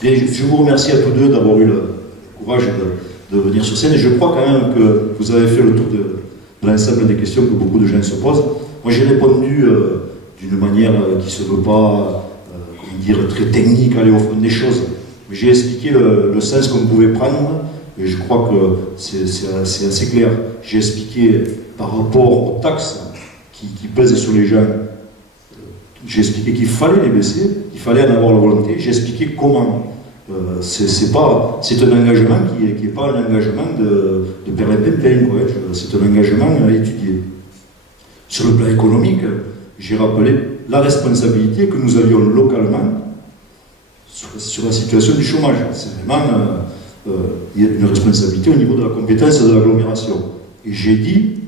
Bien, je vous remercie à tous deux d'avoir eu le courage de venir sur scène. Et je crois quand même que vous avez fait le tour de l'ensemble des questions que beaucoup de gens se posent. Moi, j'ai répondu d'une manière qui ne se veut pas, comment dire, très technique, aller au fond des choses. J'ai expliqué le sens qu'on pouvait prendre, et je crois que c'est assez clair. J'ai expliqué par rapport aux taxes qui pèsent sur les gens. J'ai expliqué qu'il fallait les baisser, qu'il fallait en avoir la volonté. J'ai expliqué comment. C'est un engagement qui n'est pas un engagement de perlépinpin, c'est un engagement à étudier. Sur le plan économique, j'ai rappelé la responsabilité que nous avions localement sur la situation du chômage. C'est vraiment il y a une responsabilité au niveau de la compétence de l'agglomération. Et j'ai dit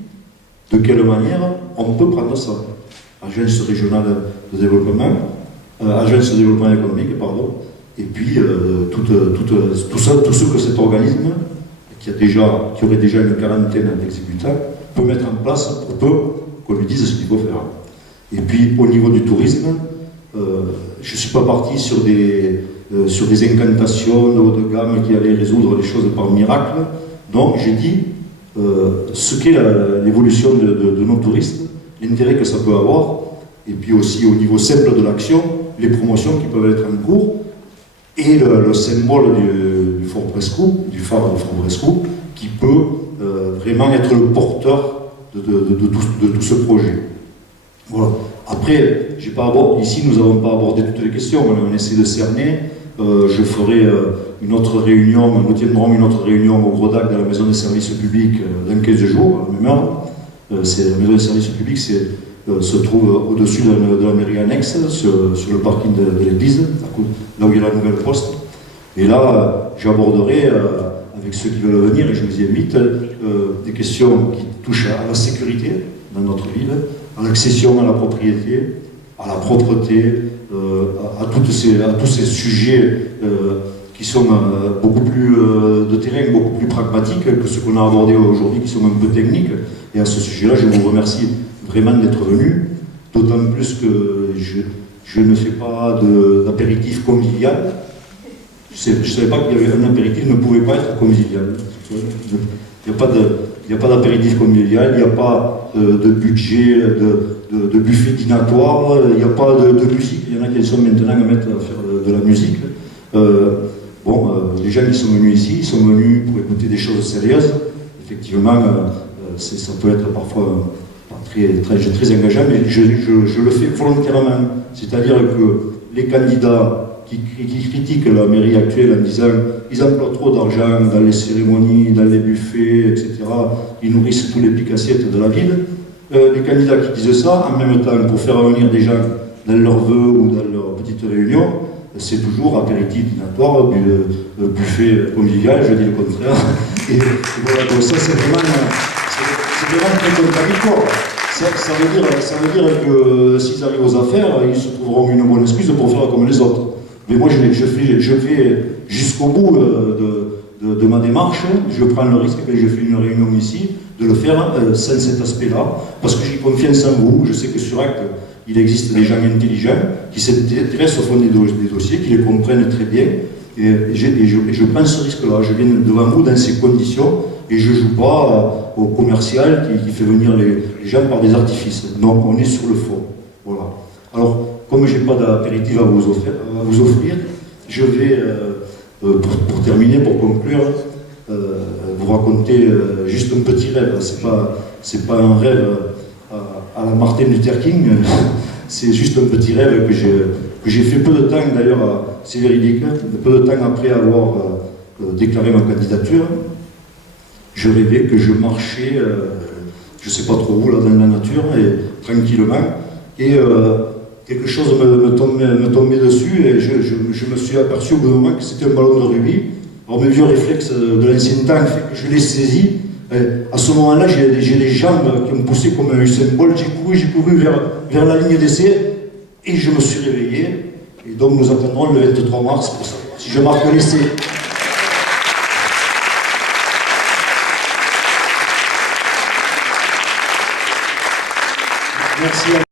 de quelle manière on peut prendre ça. Agence régionale de développement, agence de développement économique, pardon, et puis tout ce que cet organisme, qui aurait déjà une quarantaine d'exécutants, peut mettre en place pour peu qu'on lui dise ce qu'il faut faire. Et puis au niveau du tourisme, je ne suis pas parti sur des incantations de haut de gamme qui allaient résoudre les choses par miracle. Donc j'ai dit ce qu'est l'évolution de nos touristes, l'intérêt que ça peut avoir, et puis aussi au niveau simple de l'action, les promotions qui peuvent être en cours, et le symbole du Fort Brescou, du phare de Fort Brescou, qui peut vraiment être le porteur de tout ce projet. Voilà. Après, ici nous n'avons pas abordé toutes les questions, on essaie de cerner. Je ferai une autre réunion, nous tiendrons une autre réunion au Grodac de la maison des services publics dans 15 jours, à la même heure. La maison des services publics se trouve au-dessus de la mairie annexe, sur le parking de l'église, là où il y a la nouvelle poste. Et là, j'aborderai, avec ceux qui veulent venir, et je vous y invite, des questions qui touchent à la sécurité dans notre ville, à l'accession à la propriété, à la propreté, à tous ces sujets qui sont beaucoup plus de terrain, beaucoup plus pragmatiques que ce qu'on a abordé aujourd'hui, qui sont un peu techniques. Et à ce sujet-là, je vous remercie vraiment d'être venu, d'autant plus que je ne fais pas d'apéritif convivial. Je ne savais pas qu'il y avait un apéritif qui ne pouvait pas être convivial. Il n'y a pas d'apéritif convivial, il n'y a pas de budget, de buffet dînatoire, il n'y a pas de musique. Il y en a qui sont maintenant à mettre à faire de la musique. Les gens qui sont venus ici, ils sont venus pour écouter des choses sérieuses. Effectivement, ça peut être parfois très engageant, mais je le fais volontairement. C'est-à-dire que les candidats qui critiquent la mairie actuelle en disant ils emploient trop d'argent dans les cérémonies, dans les buffets, etc. Ils nourrissent tous les piques-assiettes de la ville. Les candidats qui disent ça, en même temps, pour faire venir des gens dans leurs vœux ou dans leurs petites réunions, c'est toujours apéritif dînatoire, buffet convivial, je dis le contraire. Et voilà, donc ça c'est vraiment très contradictoire. Ça veut dire que s'ils arrivent aux affaires, ils se trouveront une bonne excuse pour faire comme les autres. Mais moi, je fais jusqu'au bout de ma démarche. Je prends le risque, quand je fais une réunion ici, de le faire sans cet aspect-là, parce que j'ai confiance en vous. Je sais que sur Acte, il existe des gens intelligents qui s'intéressent au fond des dossiers, qui les comprennent très bien. Et je prends ce risque-là. Je viens devant vous dans ces conditions et je ne joue pas au commercial qui fait venir les gens par des artifices. Donc, on est sur le fond. Voilà. Alors, comme je n'ai pas d'apéritif à vous offrir, je vais, pour terminer, pour conclure, vous raconter juste un petit rêve. C'est pas un rêve à la Martin Luther King, c'est juste un petit rêve que j'ai fait peu de temps, d'ailleurs, c'est véridique, peu de temps après avoir déclaré ma candidature. Je rêvais que je marchais, je ne sais pas trop où, là, dans la nature, et tranquillement, et quelque chose me tombait dessus, et je me suis aperçu au bout d'un moment que c'était un ballon de rugby. Alors mes vieux réflexes de l'ancien temps fait que je l'ai saisi. Et à ce moment-là, j'ai les jambes qui me poussaient comme un Usain Bolt. J'ai couru vers la ligne d'essai, et je me suis réveillé. Et donc nous attendrons le 23 mars pour savoir si je marque l'essai. Merci.